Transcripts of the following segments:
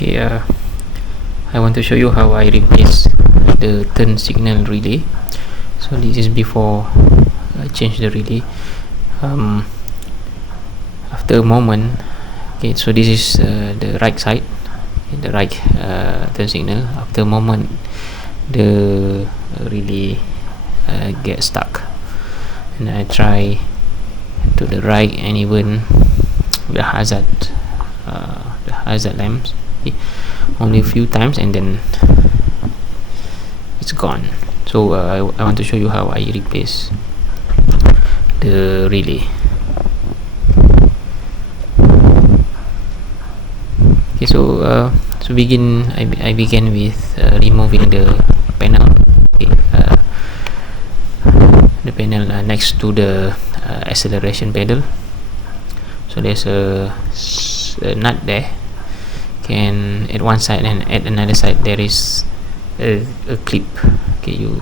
Okay, I want to show you how I replace the turn signal relay. So this is before I change the relay. After a moment, okay, so this is the right side, the right turn signal. After a moment, the relay gets stuck, and I try to the right, and even the hazard lamps, okay, only a few times, and then it's gone. So I want to show you how I replace the relay. Okay, so to begin, I began with removing the panel. Okay, the panel next to the acceleration pedal. So there's a nut there. Okay, and at one side and at another side there is a clip. Okay, you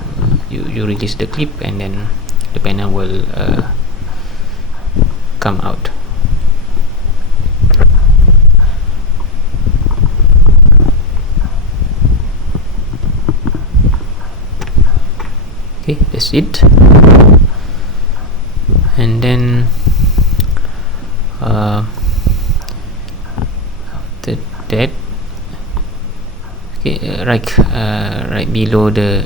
release the clip, and then the panel will come out. Okay, that's it. And then after that, okay, right below the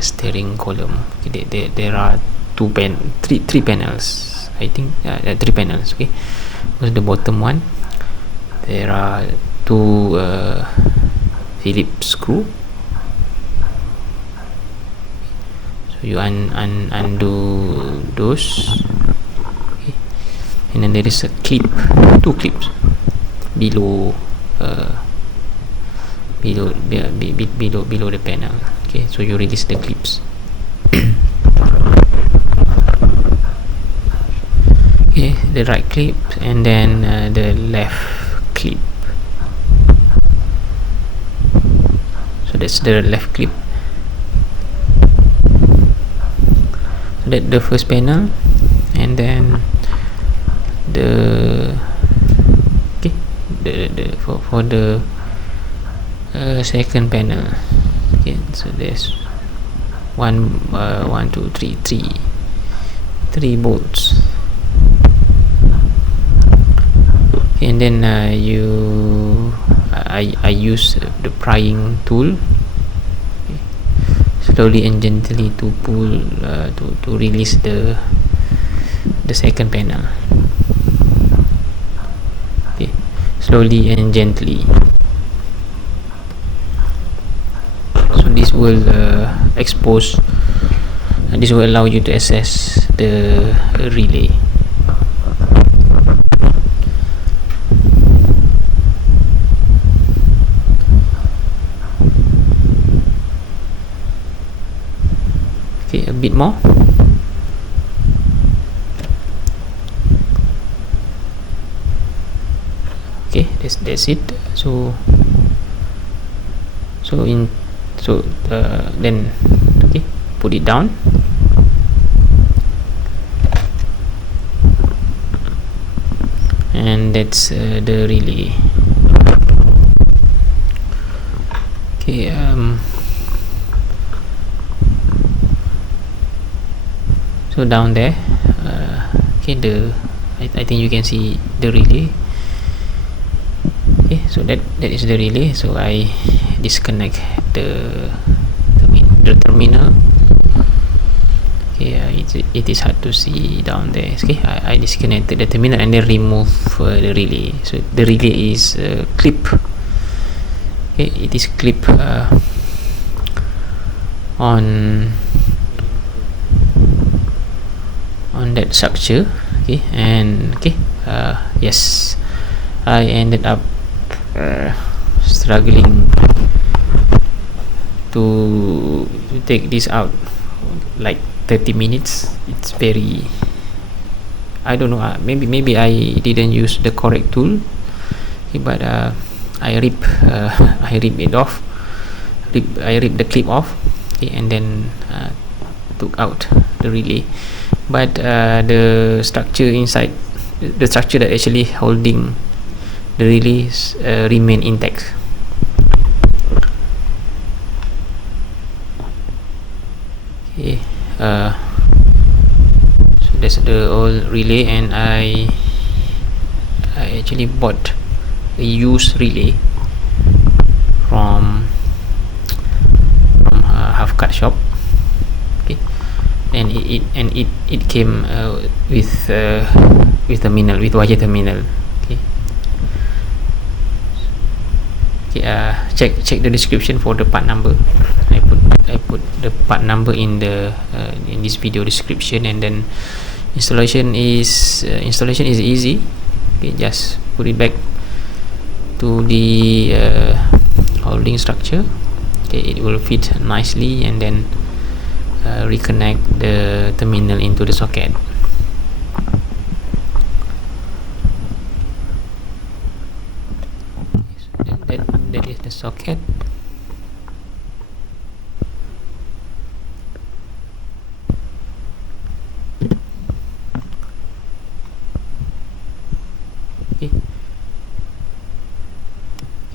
steering column, okay, there are three panels, I think. 3 panels. Okay, was the bottom one. There are 2 Phillips screw. So you undo those. Okay. And then there is a clip, 2 clips below below the panel. Okay, so you release the clips. Okay, the right clip, and then the left clip. So that's the left clip. So that the first panel, and then the for the second panel. Okay, so there's 1 2 3 bolts. Okay, and then I use the prying tool, okay, slowly and gently to pull to release the second panel. Okay, slowly and gently. So this will expose, this will allow you to access the relay. Okay, a bit more. Okay, that's it. So then, okay, put it down. And that's the relay. Okay, so down there, okay, I think you can see the relay. Okay, so that is the relay. So I disconnect the terminal. Okay, it is hard to see down there. Okay, I disconnected the terminal and then remove the relay. So the relay is clip. Okay, it is clip on that structure. Okay, and okay, yes, I ended up struggling to take this out like 30 minutes. It's very, I don't know, maybe I didn't use the correct tool. Okay, but I rip it off. I ripped the clip off. Okay, and then took out the relay. But the structure inside, the structure that actually holding the relay remain intact. Okay, so that's the old relay, and I actually bought a used relay from half cut shop. Okay, and it came with terminal, with wire terminal. Okay, check the description for the part number. I put the part number in this video description, and then installation is easy. Okay, just put it back to the holding structure. Okay, it will fit nicely, and then reconnect the terminal into the socket. That is the socket. Okay,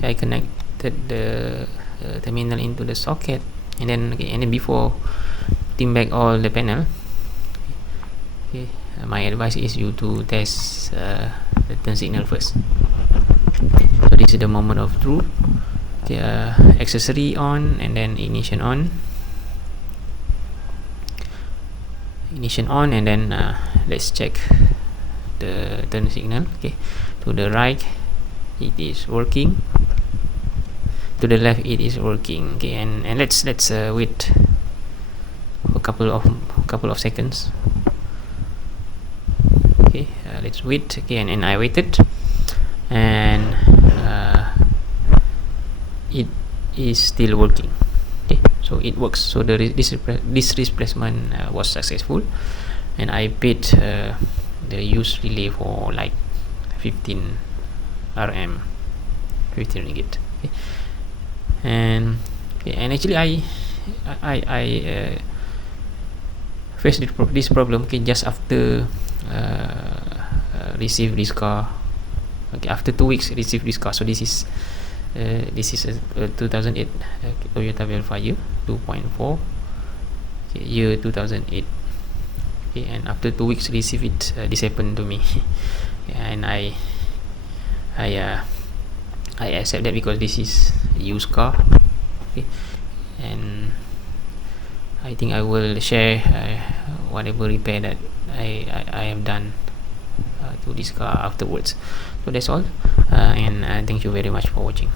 I connected the terminal into the socket, and then before putting back all the panel, okay, my advice is you to test the turn signal first. So this is the moment of truth. Okay, accessory on, and then ignition on, and then let's check the turn signal. Okay, to the right it is working, to the left it is working. Okay, and let's wait for a couple of seconds. Okay, let's wait. Okay, and I waited, and it is still working. Okay, so it works. So this replacement was successful, and I paid the used relay for like 15 RM, 15 ringgit. Okay, and actually I faced this problem, okay, just after receive this car. Okay, after 2 weeks receive this car. So this is a 2008 Toyota Vellfire 2.4, okay, year 2008. Okay, and after 2 weeks receive it, this happened to me. And I accept that because this is a used car. Okay, and I think I will share whatever repair that I have done to this car afterwards. So that's all, and thank you very much for watching.